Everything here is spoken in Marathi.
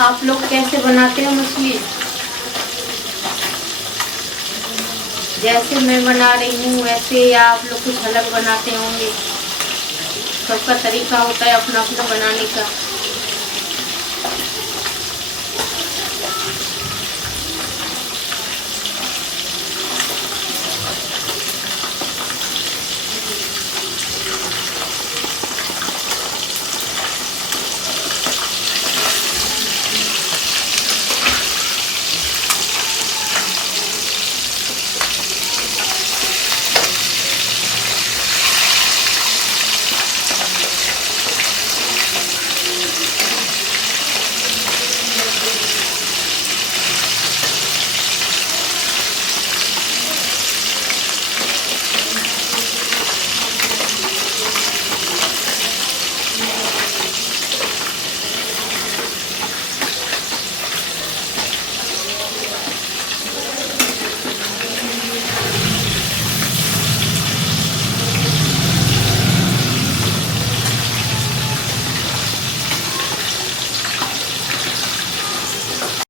आप लोग कैसे बनाते हो मछली? जैसे मैं बना रही हूँ वैसे, या आप लोग कुछ अलग बनाते होंगे? सबका तरीका होता है अपना अपना बनाने का।